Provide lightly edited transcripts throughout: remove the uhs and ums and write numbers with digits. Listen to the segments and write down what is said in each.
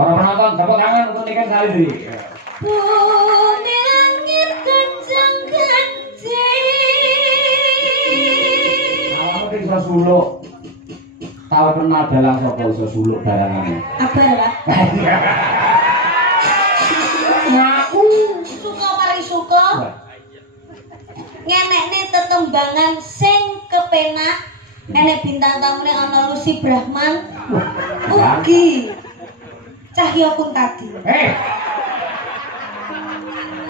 Para penonton tepuk tangan untuk Niken Salindri. Bumi langit kencang-kencing. Alamu iso suluk. Tahu kenal dalang sapa iso suluk barangane. Apa ya, Pak? Ngaku. Suka mari suka. Ngenekne tetembangan sing kepenak. Enek bintang tamune ana Lucy Brahman. Ugi Cahya Kuntadi.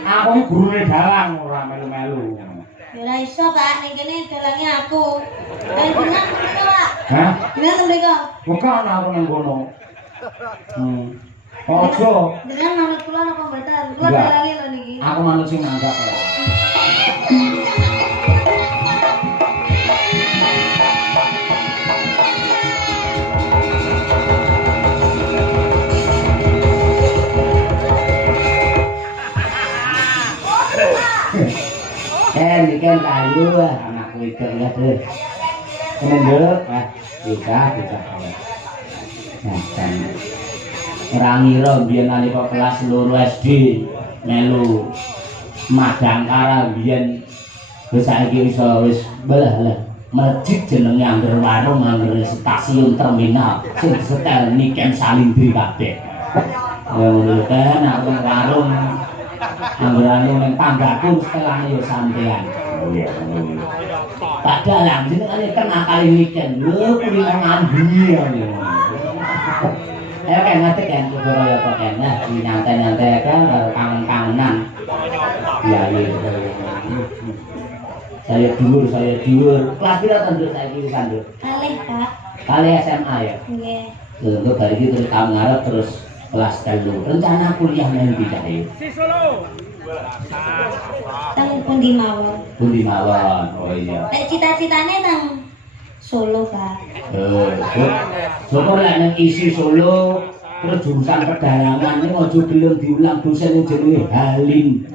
Aku iki gurune dalang ora melu-melu. Ya ora iso, Pak. Ning kene dalange aku. Kan jenengan mriko, Pak. Hah? Jenengan mriko. Bukan aku nang kono. Ojo. Jenengan manut kula napa mboten? Kula Enggak. dalange lho niki. Aku manut sing nganggap. Niken kayu anakku itu ya tuh. Menurut bisa. Nah, kan orang ngira biyen nalika kelas 2 SD melu Madangkara biyen wis saiki wis belah masjid jenenge angger warung angger stasiun terminal sing setel Niken Salindri kabeh. Ya ngono kan aku warung anggerane ning tanggaku setelane yo sampean. Oh iya. Tak dalang jenengane kena kali Niken. Lho kuwi ngambi ya. Kan ngerti kan kudoro ya kok kan. Nah, nyantai-nyantai kan karo kangen-kangenan. Iya. Saya dhuwur. Kelas pira to, Nduk, saiki wis, Nduk? Kalih, Pak. Kalih SMA ya. Nggih. Lho, untuk bari iki terus tahun ngarep terus kelas 3. Rencana kuliah nang ndi ta iki? Teng pundi mawon? Pundi mawon. Oh iya. Nek cita-citane teng Solo, Pak. Syukur lek nang isi Solo terus jurusan pedalangan ini ojo gelem diulang dosen yang jenenge Halim.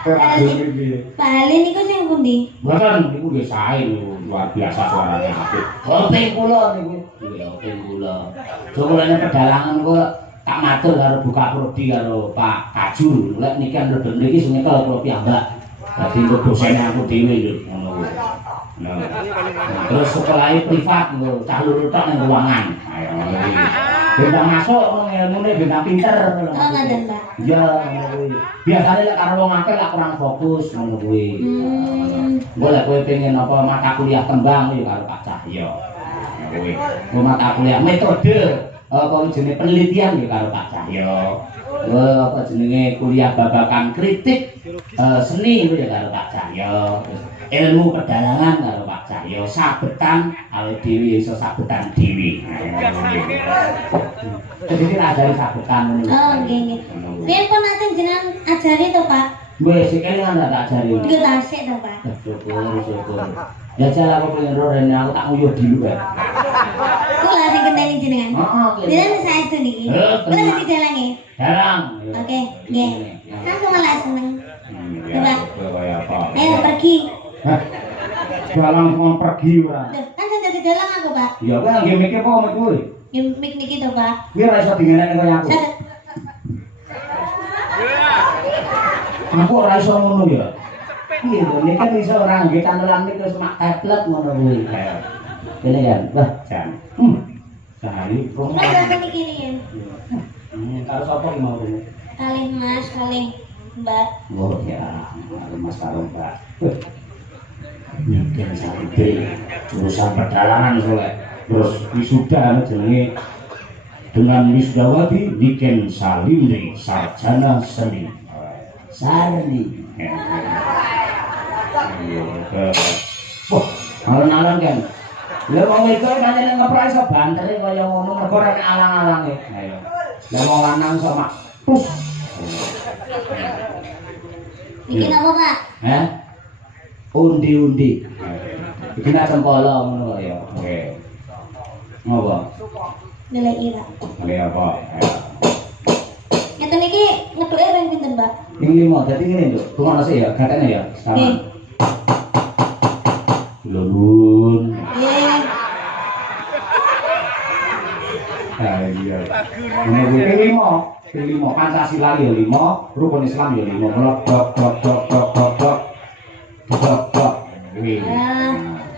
Pak Halim niku sing pundi? Mboten niku nggih sae lho, luar biasa suarane apik. Kopeng kula niku. Iya, kopeng kula. Syukurane pedalangan kok tak matur karo buka prodi karo Pak Kajul. Lek Niken redeng iki sing nyekel kula piyambak. Dadi untuk dosen aku dhewe lho ngono kuwi. Nah, terus sekolahnya privat lho, cah luru tok nang ruangan. Ayo iki. Bintang masuk ngono ilmune bintang pinter. Oh, ngoten, Pak. Iya, ngono kuwi. Biasane lek karo wong akeh lek kurang fokus ngono kuwi. Engko lek kowe pengen apa mata kuliah tembang ya karo Pak Cahyo. Ngono kuwi. Engko mata kuliah metode apa jenenge penelitian ya karo Pak Cahyo. Apa jenenge kuliah babakan kritik seni itu ya karo Pak Cahyo. Ilmu pedalangan karo Pak Cahyo, sabetan awake dhewe iso sabetan dhewe. Jadi iki ajari sabetan ngono. Oh, nggih. Riyen pun nate jenengan ajari to, Pak? Wis iki kan tak ajari. Iki tasik to, Pak. Syukur. Jajal aku pengen ro rene aku tak nguyuh dulu kan. Kula sing kendali jenengan. Heeh. Jenengan saestu niki. Kula dadi dalange. Dalang. Oke, nggih. Aku malah seneng. Coba. Kaya apa? Ayo pergi. Dalang mau pergi ora. Loh, kan sing dadi dalang aku, Pak. Ya kowe nggih mikir apa mek kowe? Ya mik niki to, Pak. Kowe ora iso dingenekne kaya aku. Saged. Aku ora iso ngono ya. Piye to, nek kan iso ora nggih canelan iki terus mak tablet ngono kuwi. Kene kan, wah jan. Sehari kok. Kula niki riyen. Karo sapa ki mau rene? Kalih Mas, kalih Mbak. Oh ya, Mas karo Mbak. Niken Salindri jurusan pedalangan soleh. Terus wisuda jenenge dengan wisudawati Niken Salindri sarjana seni. Sarni. Wah, alon-alon kan. Lah wong wedok pancen ngeprak iso bantere kaya ngono mergo ora nek alang-alange. Ayo. Lah wong lanang iso mak. Iki napa, Pak? Hah? Undi-undi. Iki nak sempolo ngono kok ya. Oke. Ngopo? Ndeleki, Pak. Oleh apa? Ngeten iki ngetuke ping pinten, Pak? Ping 5. Dadi ngene, Nduk. Tungono sik ya, gatene ya. Nggih. Lulun. Nggih. Ah iya. Ping 5 Pancasila ya 5, rukun Islam ya 5. Mula dok dok dok dok dok dok. Dok dok. Kuwi.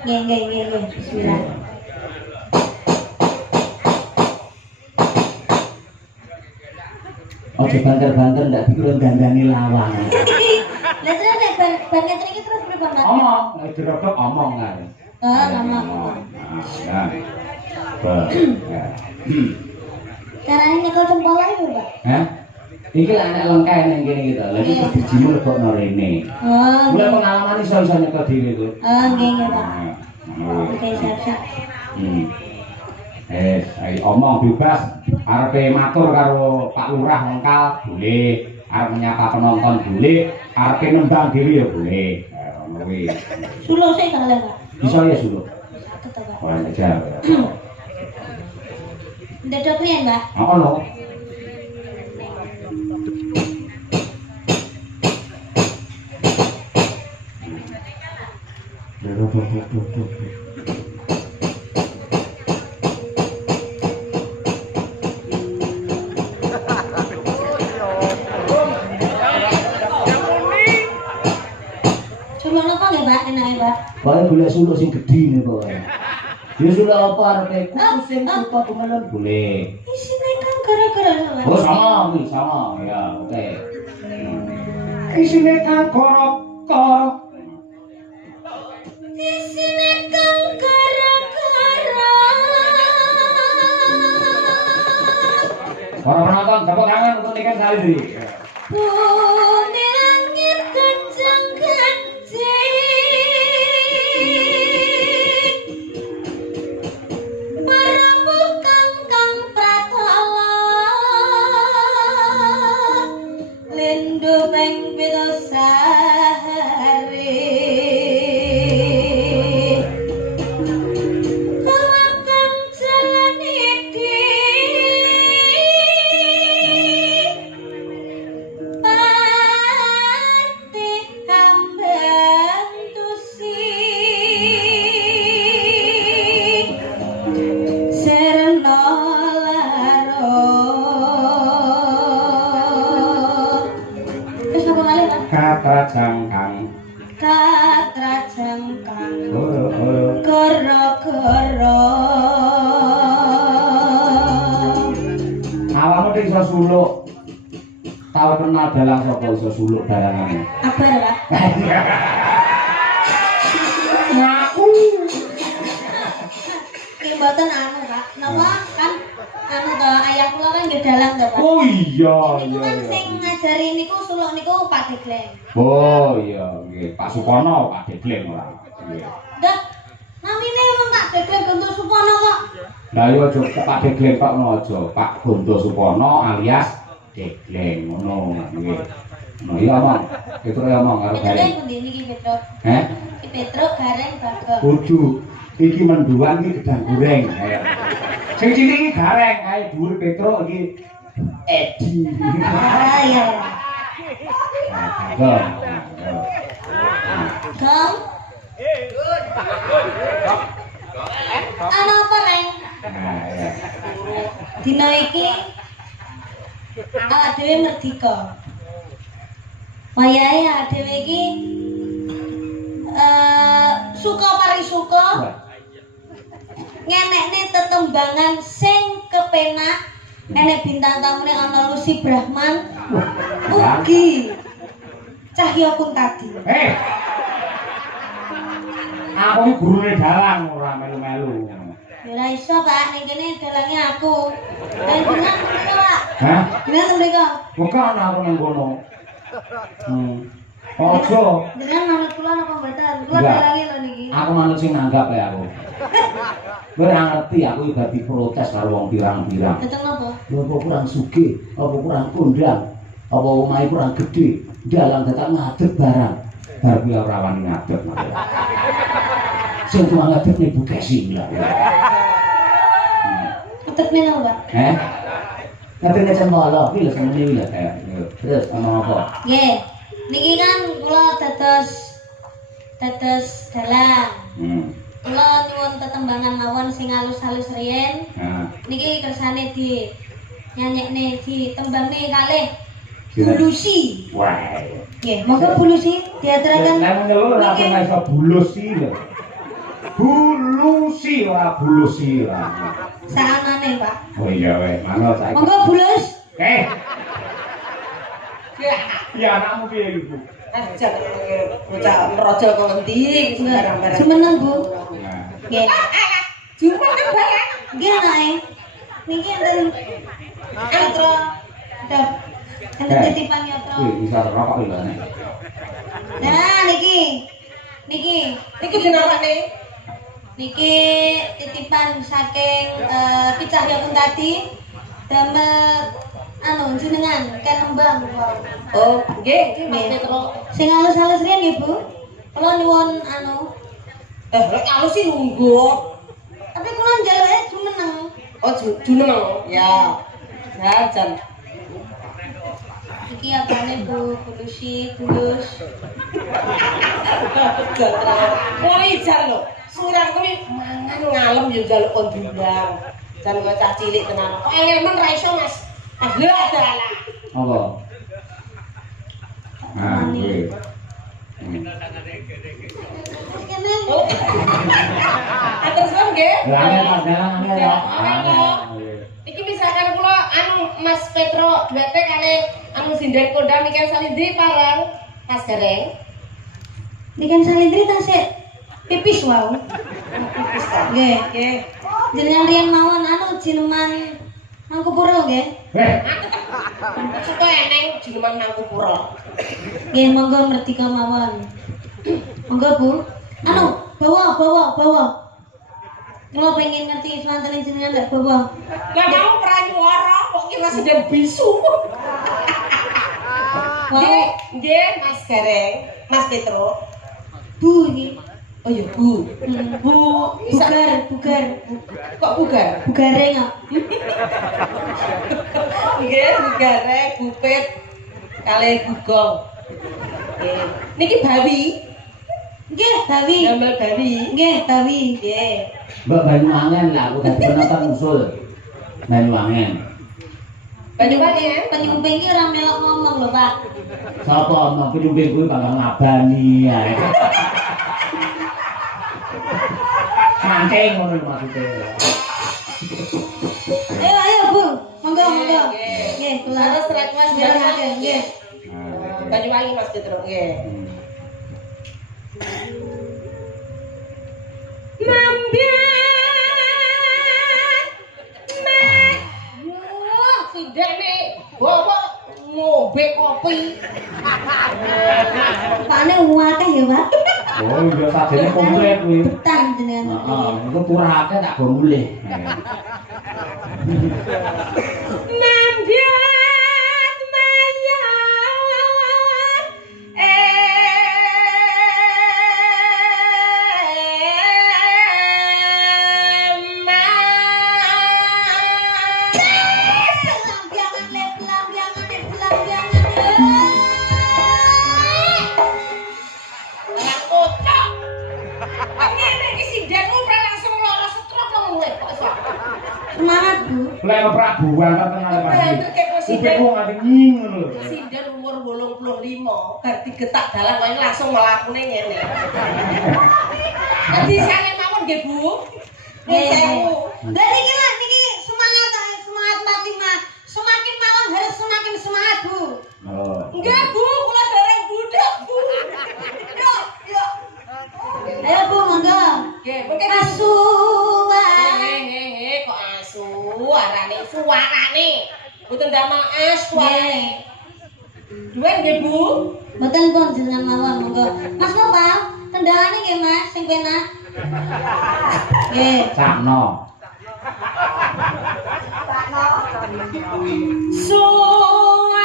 Nggih. Bismillah. Ojo banter-banter ndak pikir dandani lawang. Lah terus nek ban ngeten iki terus pripun, Pak? Omong, nek dirodok omong kan. Ngomong. Nah. Ya. Carane nyekel jempol ae lho, Pak. Hah? Iki lah nek lengkah ning kene gitu. Lah iki bijimu lebokno rene. Mulai pengalaman iso-iso nyekel dhewe itu. Nggih, Pak. Oke, siap. Ayo omong bebas. Arepe matur karo Pak Lurah Lengkal boleh, arep menyapa penonton boleh, arepe nembang dhewe ya boleh. Ngono kuwi. Sulo sik tak Pak. Iso ya sulo. Saged to, Pak. Ora aja. Ndedok riyen, Pak. Ono. Boleh gula suluk sing gedhi nih pokoke. Ya suluk apa arepe kudu sing buta kemelon boleh. Isine kan gara-gara salah. Oh sama ya oke. Isine kan korok-korok. Isine kan gara-gara. Para penonton tepuk tangan untuk Niken Salindri. Bumi langit kencang iso suluk. Tahu kenal dalang sapa iso suluk dalangane? Abar, Pak. Ngaku. Ki mboten anu, Pak. Napa kan anu to ayah kula kan nggih dalang to, Pak. Oh iya. Kan sing ngajari niku suluk niku Pak Degleng. Oh iya, nggih. Pak Supono, Pak Degleng ora. Nggih. Dah, namine emang Pak Degleng Gonto Supono kok. Lah yo aja Pak Degleng Pak ngono aja. Pak Gonto Supono alias Degleng ngono nggih. Nah iya Mang, Petruk ya Mang karo Gareng. Petruk pundi niki Petruk? Heh? Iki Petruk Gareng Bagong. Kudu iki menduan iki gedang goreng. Sing cilik iki Gareng, ae dhuwur Petruk iki Edi. Ah iya. Gong. Gong. Ana apa, Neng? Dina iki awak dhewe merdeka. Wayahe awak dhewe iki suka parisuka ngenekne tetembangan sing kepenak. Enek bintang tamune ana Lucy Brahman ugi Cahya Kuntadi. Aku iki gurune dalang ora melu-melu. Ya ora iso, Pak, ning kene dalange aku. Dan jenengan mriko, Pak. Hah? Jenengan mriko. Bukan aku nang kono. Ojo. Jenengan manut kula napa mboten? Kula Enggak. dalange lho niki. Aku manut sing nanggap ya aku. Kowe ora ngerti aku iki dadi protes karo wong pirang-pirang. Keteng napa? Lho apa kurang sugih, apa kurang kondang, apa omahe kurang gedhe, dalang dadak ngadeg barang. Bar kuwi ora wani ngadeg. Sing tukang ngadeg ning Bukesi lho. Ketep menapa, Pak? Ngadeg nek cemolo kuwi lho seneng lho kayak. Terus ana apa? Nggih. Niki kan kula dados dalang. Kula nyuwun tetembangan mawon sing halus-halus riyen. Niki kersane nyanyekne ditembangne kalih Bulusi. Wah. Nggih, monggo Bulusi diaturaken. Nek ngono ora kena iso bulusi lho. Bulusi ora bulusi ora. Saanane, Pak. Oh iya weh, mangga saiki. Monggo Bulus. Ya anakmu piye iku? Ajak bocah raja kok ngendi sembarang-barang. Jumeneng, Bu. Nah. Nggih. Jumeneng barang. Nggih anake. Niki enten Yatra. Dap. Enten titipan Yatra. Wih, bisa rokok iki nek. Nah, niki. Niki Jenengane niki titipan saking Ki Cahyapun tadi damel anu jenengan Kenembang. Oh, nggih, Mas Petro. Sing halus-halus riyen nggih, Bu. Kula nyuwun anu. Lek aku sih nunggu. Tapi kula njaluke jumeneng. Oh, Juneng. Ya. Jajan. Iki apane Bu? Bulusi, Bulus. Kuwi jan lho. Surang kuwi mangan ngalem yo njaluk kon diundang. Jan kok cah cilik tenan. Kok angel men ra iso, Mas. Ah, lho adalah. Apa? Nah, kuwi. Kene Atur suwun nggih. Lah nek dalan ya. Iki misalkan kula anu Mas Petro duete kali anu sinden kondang Miken Salindri parang Mas Gareng. Niken Salindri tasik pipis wau. Pipis ta. Nggih. Nggih. Jenengan riyen mawon anu jineman Mangkupuro nggih. Suka eneng jineman Mangkupuro. Nggih, monggo merdeka mawon. Monggo Bu. Anu, bawa. Kula pengen ngerti swanten jenengan ndak bawa. Lah mau pranyuwara kok kira sedang bisu. Nggih, Mas Gareng, Mas Petro. Bu iki. Oh iya, Bu. Bu, Bugar. kok bugar? Bugare kok. Nggih, bugare, bupit, kalih gugong. Nggih. Niki bawi, Nggih, Bawi. damel bawi. Nggih, Bawi. Nggih. Mbak Banyuwangen lah, aku dadi penonton usul. Banyuwangen. Banyuwangen. Penyumping iki ora melok ngomong lho, Pak. Sapa omong penyumbing kuwi bakal ngabani ae. Saking ngono maksudnya. Ayo, Bu. Monggo. Nggih. Nggih, kula Terus rek Mas Banyuwangen, nggih. Banyuwangi Mas Petro, nggih. Sidene bawa ngombe kopi. Pakne akeh ya, Pak. Oh, iya sajene komplit kuwi. Betah jenengan. Heeh, iku kurake tak go mulih. Mambiat mayat Semangat, Bu. Lek Prabuan kan tenan Prabu kayak presiden. Kupingku nganti nying ngono lho. Presiden umur 85, bar digetak dalan wae langsung mlakune ngene. Dadi sane mawon nggih, Bu. Sewu. Lah niki semangat mati mah. Semakin malam harus semakin semangat, Bu. Oh. Nggih, Bu, kula dereng budak, Bu. Yo. Ayo, Bu, monggo. Nggih, mungkin Asuhan. kok asu arane suarane. Mboten damel as suarane. Duwe nggih, Bu? Mboten pun jenengan mawon, monggo. Mas Nopal, tendangane nggih, Mas, sing penak. Nggih. Sakno. Suarane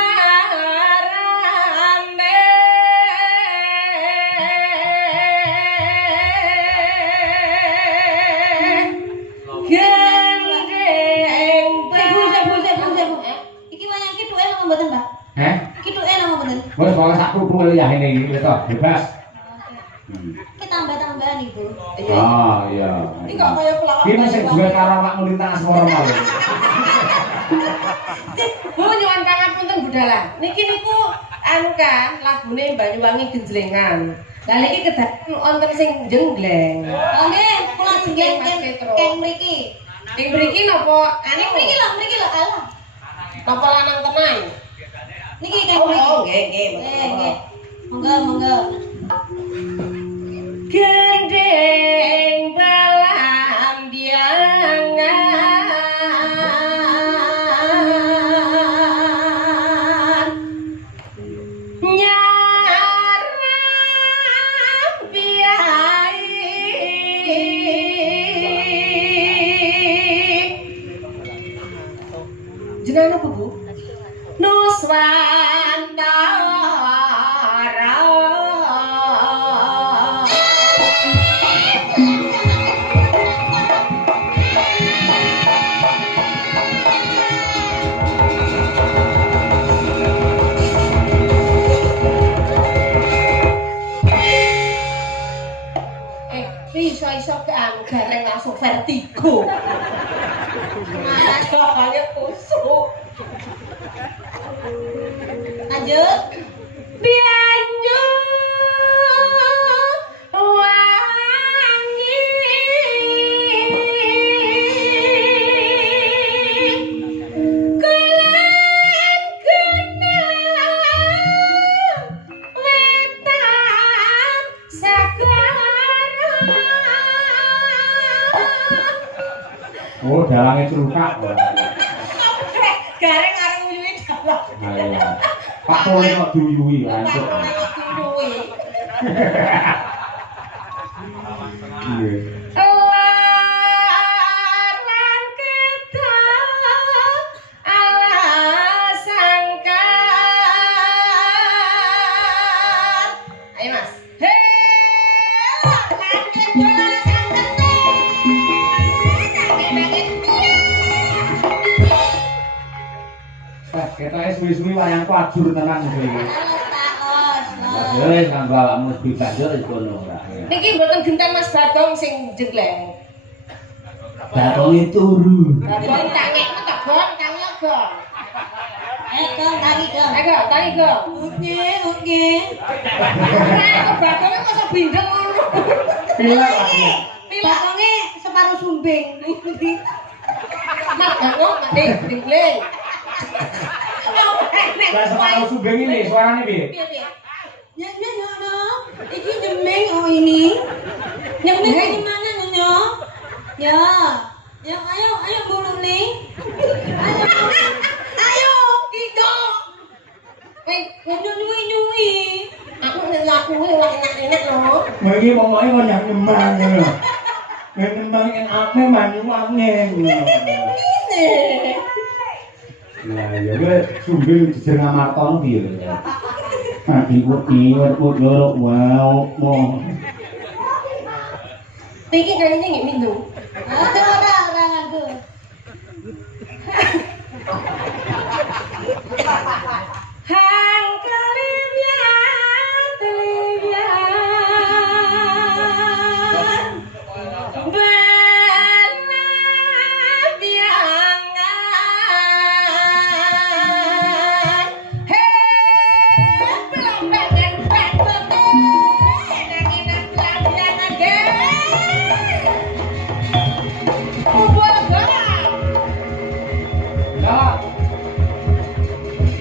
gendeng. Iki wayang kituke napa mboten, Pak? Heh? Kituke napa mboten? Wes pokoke sak kudu ya ini iki to, bebas. Iki tambah-tambahan, Ibu. Oh iya. Iki kok kaya pelawak. Iki sing duwe karo awakmu lintang swara malah. Bu nyuwun pangapunten budhalah. Niki niku anu kan lagune Banyuwangi Genjlengan. Lah niki kedaden wonten sing jenggleng. Oh nggih, kula jeneng keng mriki. Ing mriki napa Ning mriki lho alah. napa lanang tenan? Niki keng Oh mriki. nggih nggih. Nggih. Monggo. Gendeng belambiangan nyarang biai jenengan apa Bu? Nuswantara. Iso ke anu gareng langsung vertigo. Makanya kusuk. Lanjut. Bianjur wangi kulan kenal wetan sekarang. Oh, dalangnya cerukak. Gareng arep nyuwi dalang. Ayo. Pak Tole kok diuyui kan. Iya. Laran kita ala sangkar. Ayo Mas. Kita suwi-suwi wayangku ajur tenan iki. Taos. Wis kanggo awakmu bisa yo wis kono ora. Niki mboten genten Mas Bagong sing jenggleng. Batonge turu. Bagong tangek tak gon, tangek gon. Kong tari kong. Ayo, tari gon. Oke. Aku Bagongnya kok sok bindeng ngono. Pilakongnya separuh sumbing. Mas Bagong nek jenggleng. Lah separuh subeng ini suarane piye? Piye? Ya. Iki nyemeng oh ini. Nyemeng di mana nyonya? Ya. Ya ayo bulu nih. Ayo, tiga. Nyui. Aku enak-enak loh. Iki pokoke kok nyang nemang ngono. Nek nemang yang ame mani wange ngono. Nah, ya wis sumbing dijeneng Amartono piye lho. Iwet loro wow. Niki kayaknya nggak minum. Orang aku. Hang kalibian berlabiangan. Belum badan enak-enak berlabiangan deh. Ubah barang.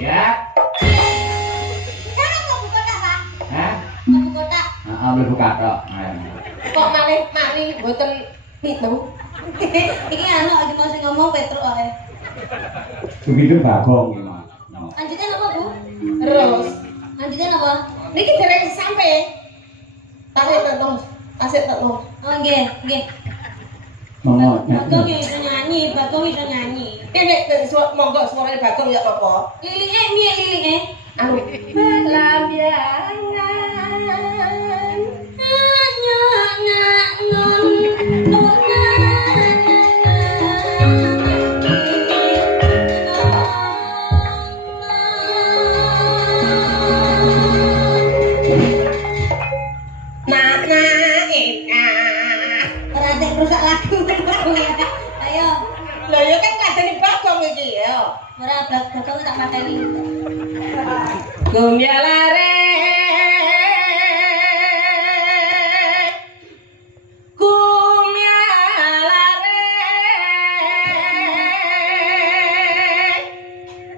Ya. Sekarang mau buka tak, Pak? Hah? Mau buka tak? Heeh, mlebu kathok. Kok malih mari mboten pitung. Iki anu lagi masih ngomong Petruk ae. Sumbing Bagong iki, Mas. Lanjutan apa, Bu? Terus Lanjutan apa? niki dereng sampe. Tarik terus. Asik terus. Oh, nggih. Monggo. Bagong ya iso nyanyi, Bagong iso nyanyi. Ini monggo suarane Bagong ya apa? Lilike piye lilike? Anu belambiangan. Rusak lagu. Ayo. Lah ya kan kadene Bagong bagong iki ya. Ora bakal tak mateni. Gumyalare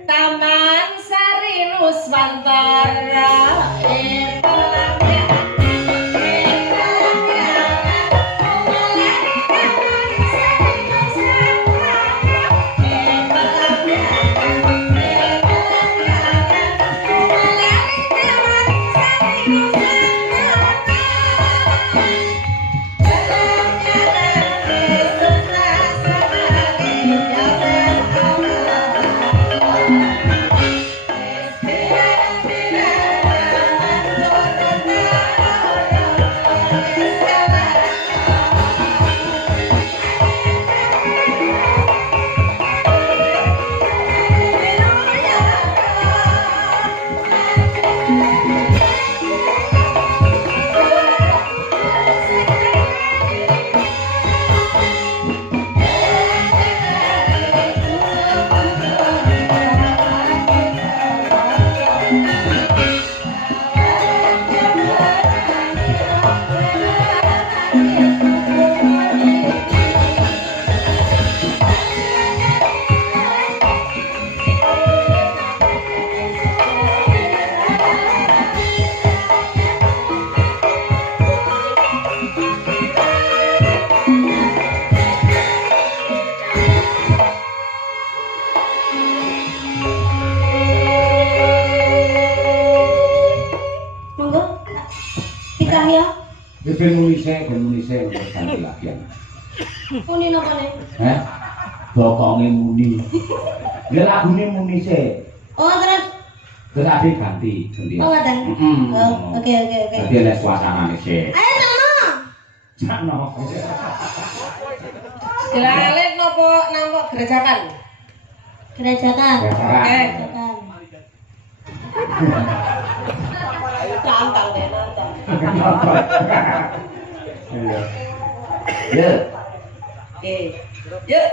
Taman Sari Nuswantara Monggo. Pitah ya. Ben muni se untuk ganti lagi. Muni napa nih? Heh. Bokonge muni. Ya lagune muni se. Oh terus. Terus ade ganti. Oh ngoten. Oh, oke. Dadi ana suasanane se. Ayo sama. Sakno. Dilalit nopo nampak gerejakan? Gerajakan. Oke. Gerajakan. Nantang deh, nantang. Ya. Oke. Yuk.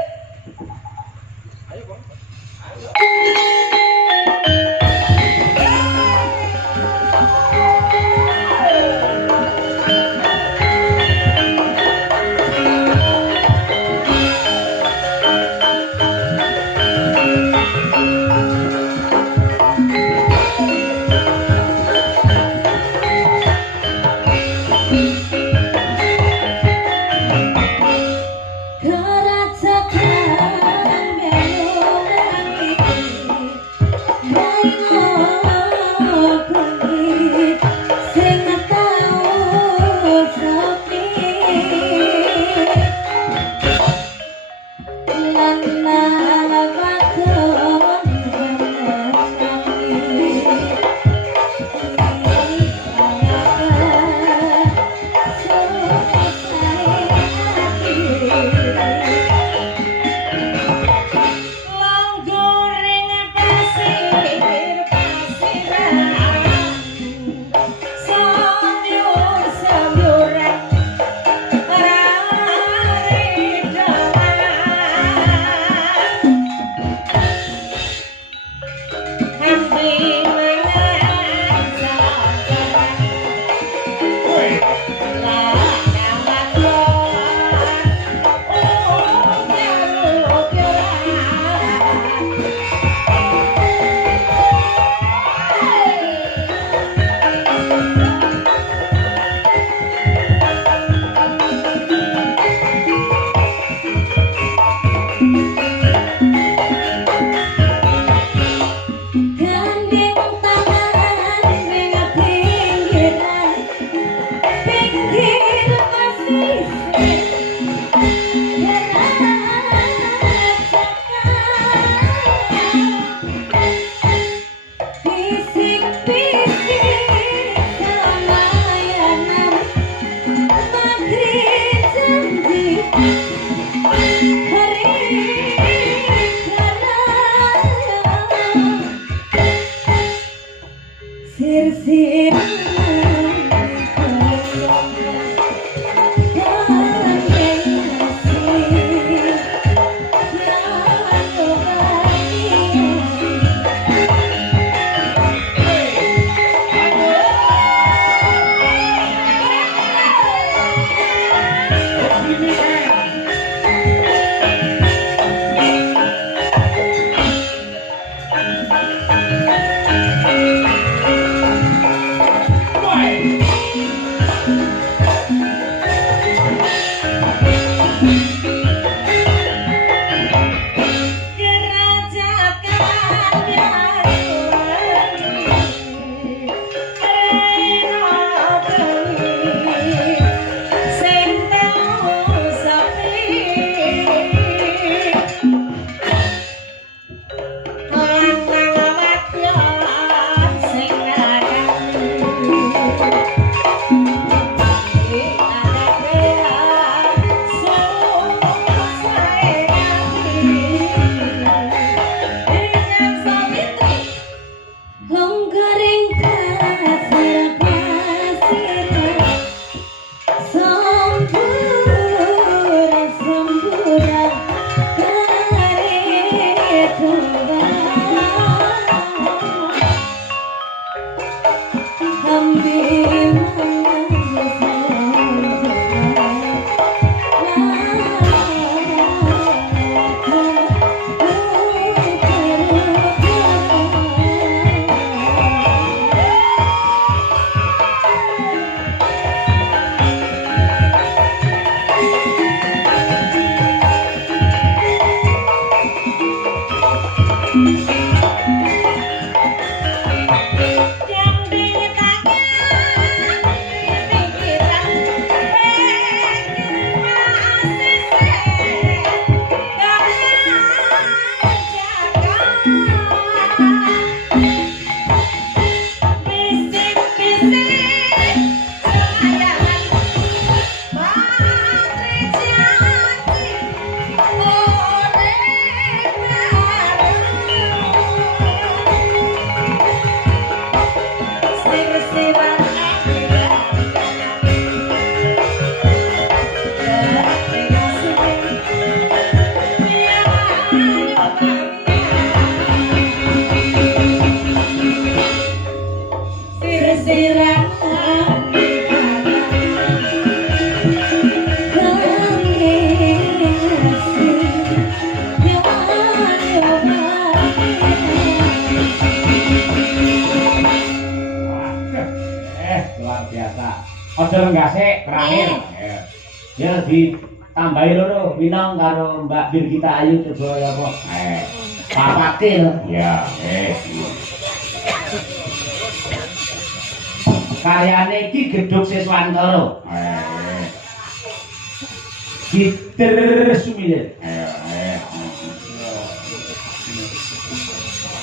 Gerajakan melu nang iki Ojo lenggase terakhir. Ya ditambahi loro Winong karo Mbak Birgita Ayu coba ya apa. Papake lho. Ya, karyane iki Gedhog Siswantara. Gitar Sumilir.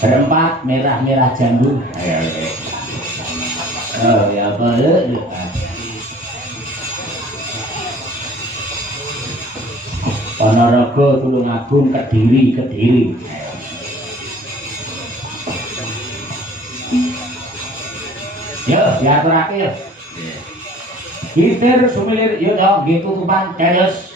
Berempat merah-merah jambu. Oh ya apa ya? Ponorogo, Tulungagung, Kediri. Yo, diaturake yo. Gitar Sumilir yo dong, gitu tutupan terus.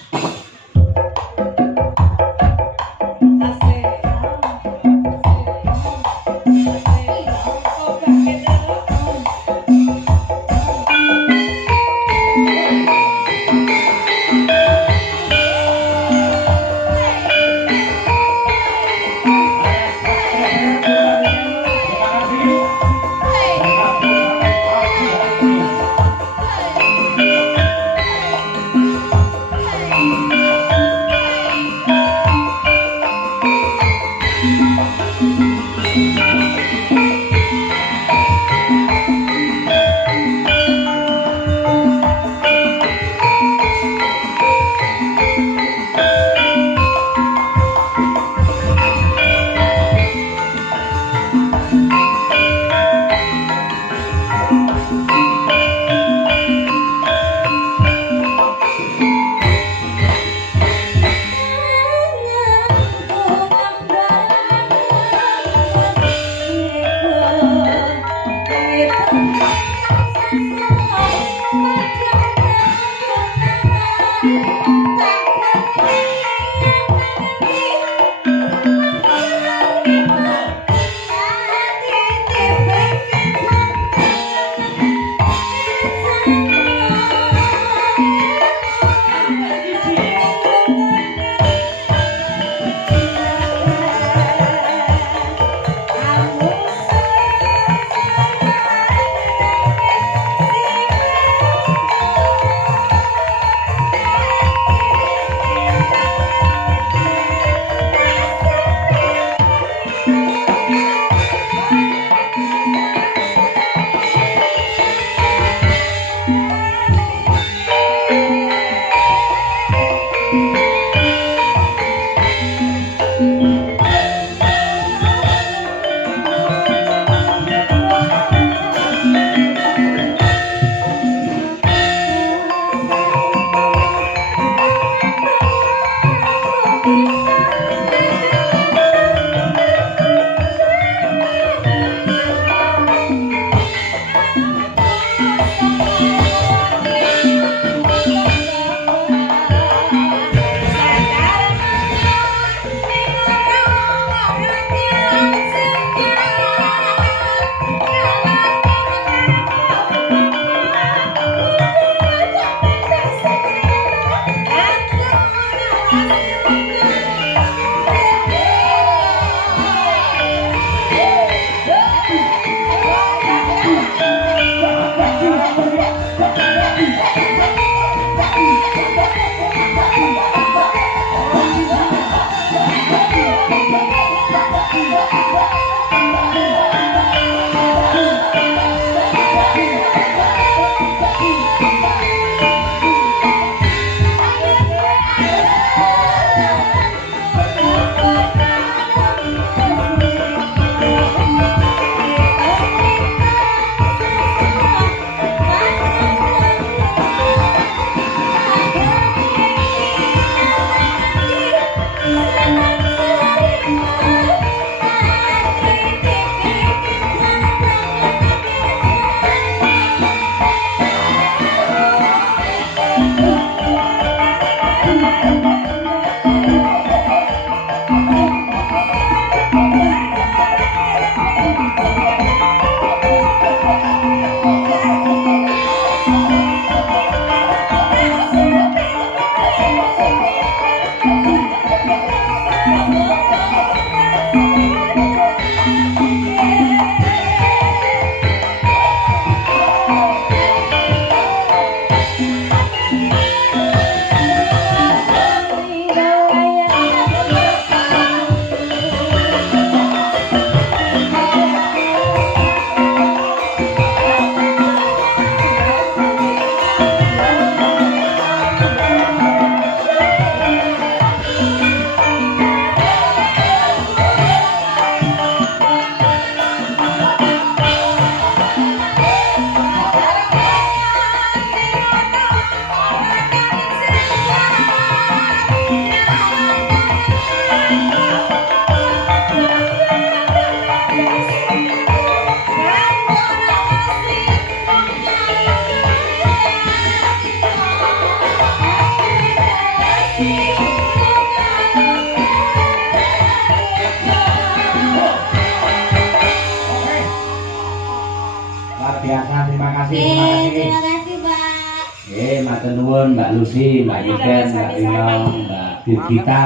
kasih, terima kasih. Terima kasih, Pak. Matur nuwun Mbak Lucy, Mbak Niken, Mbak Rino, Mbak Birgita.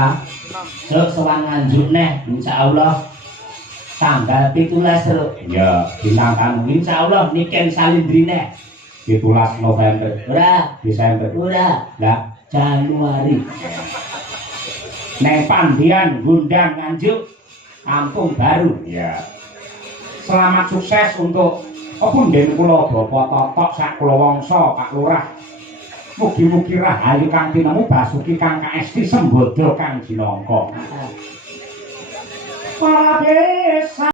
Terus sowan nganjuk neh insyaallah tanggal 17 terus. Ya, bintang tamu insyaallah Niken Salindrine 17 November. Ora, Desember ora. Lah, Januari. Neng Pandian Gundang Nganjuk Kampung Baru. Ya. Selamat sukses untuk pepunden kula Bapak Totok sak kula wangsa Pak Lurah. Mugi-mugi rahayu kang tinemu basuki kang kaesti sembodo kang jinangka. Para desa